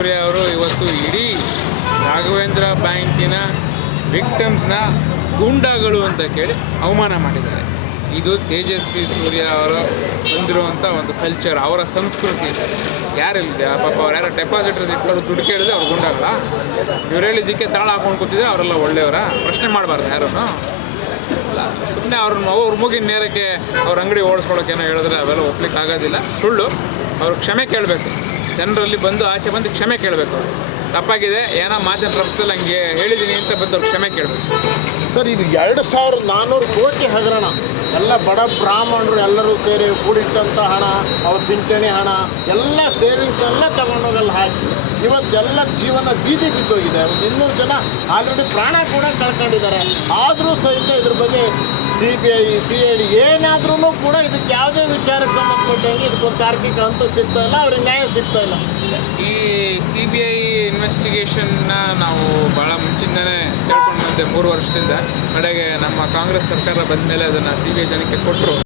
ಸೂರ್ಯ ಅವರು ಇವತ್ತು ಇಡೀ ರಾಘವೇಂದ್ರ ಬ್ಯಾಂಕಿನ ವಿಕ್ಟಮ್ಸ್ನ ಗೂಂಡಾಗಳು ಅಂತ ಕೇಳಿ ಅವಮಾನ ಮಾಡಿದ್ದಾರೆ. ಇದು ತೇಜಸ್ವಿ ಸೂರ್ಯ ಅವರು ಬಂದಿರುವಂಥ ಒಂದು ಕಲ್ಚರ್ ಅವರ ಸಂಸ್ಕೃತಿ. ಯಾರಿಲ್ಲ ಪಾಪ ಅವ್ರು ಯಾರೋ ಡೆಪಾಸಿಟರ್ಸ್ ಇಟ್ಕೊಂಡು ದುಡ್ಡು ಕೇಳಿದ್ರೆ ಅವ್ರು ಗುಂಡಾಗಲ್ಲ ಇವ್ರು ಹೇಳಿದ್ದಕ್ಕೆ ತಾಳ ಹಾಕೊಂಡು ಕೂತಿದ್ರೆ ಅವರೆಲ್ಲ ಒಳ್ಳೆಯವರ? ಪ್ರಶ್ನೆ ಮಾಡಬಾರ್ದು ಯಾರನ್ನು? ಸುಮ್ಮನೆ ಅವ್ರನ್ನ ಅವ್ರ ಮುಗಿನ ನೇರಕ್ಕೆ ಅವ್ರ ಅಂಗಡಿ ಓಡಿಸ್ಕೊಳಕ್ಕೇನೋ ಹೇಳಿದ್ರೆ ಅವೆಲ್ಲ ಒಪ್ಲಿಕ್ಕೆ ಆಗೋದಿಲ್ಲ. ಸುಳ್ಳು. ಅವ್ರು ಕ್ಷಮೆ ಕೇಳಬೇಕು. ಜನರಲ್ಲಿ ಬಂದು ಆಚೆ ಬಂದು ಕ್ಷಮೆ ಕೇಳಬೇಕು ಅವರು. ತಪ್ಪಾಗಿದೆ, ಏನೋ ಮಾಧ್ಯಮ ಪ್ರಪಸಲ್ಲಿ ಹಂಗೆ ಹೇಳಿದ್ದೀನಿ ಅಂತ ಬಂದು ಅವ್ರು ಕ್ಷಮೆ ಕೇಳಬೇಕು. ಸರ್, ಇದು ಎರಡು ಸಾವಿರದ ನಾನ್ನೂರು ಕೋಟಿ ಹಗರಣ. ಎಲ್ಲ ಬಡ ಬ್ರಾಹ್ಮಣರು ಎಲ್ಲರೂ ಸೇರಿ ಕೂಡಿಟ್ಟಂಥ ಹಣ, ಅವ್ರ ಪಿಂಚಣಿ ಹಣ, ಎಲ್ಲ ಸೇವಿಂಗ್ಸ್ ಎಲ್ಲ ತಗೊಂಡೋಗಲ್ಲಿ ಹಾಕಿ. ಇವತ್ತೆಲ್ಲ ಜೀವನ ಬೀದಿ ಬಿದ್ದೋಗಿದೆ. ಒಂದು ಇನ್ನೂರು ಜನ ಆಲ್ರೆಡಿ ಪ್ರಾಣ ಕೂಡ ಕಳ್ಕೊಂಡಿದ್ದಾರೆ. ಆದರೂ ಸಹಿತ ಇದ್ರ ಬಗ್ಗೆ C B I C I D ಏನಾದ್ರೂ ಕೂಡ ಇದಕ್ಕೆ ಯಾವುದೇ ವಿಚಾರಕ್ಕೆ ಸಂಬಂಧಪಟ್ಟಂಗೆ ಇದಕ್ಕೊಂದು ತಾರ್ಕಿಕ ಅಂತ ಸಿಗ್ತಾ ಇಲ್ಲ, ಅವ್ರಿಗೆ ನ್ಯಾಯ ಸಿಗ್ತಾ ಇಲ್ಲ. ಈ ಸಿ ಬಿ ಐ ಇನ್ವೆಸ್ಟಿಗೇಷನ್ನ ನಾವು ಭಾಳ ಮುಂಚಿಂದನೇ ಕೇಳ್ಕೊಂಡು ಬಂದೆ ಮೂರು ವರ್ಷದಿಂದ. ಕಡೆಗೆ ನಮ್ಮ ಕಾಂಗ್ರೆಸ್ ಸರ್ಕಾರ ಬಂದ ಮೇಲೆ ಅದನ್ನು ಸಿ ಬಿ ಐ ಜನಕ್ಕೆ ಕೊಟ್ಟರು.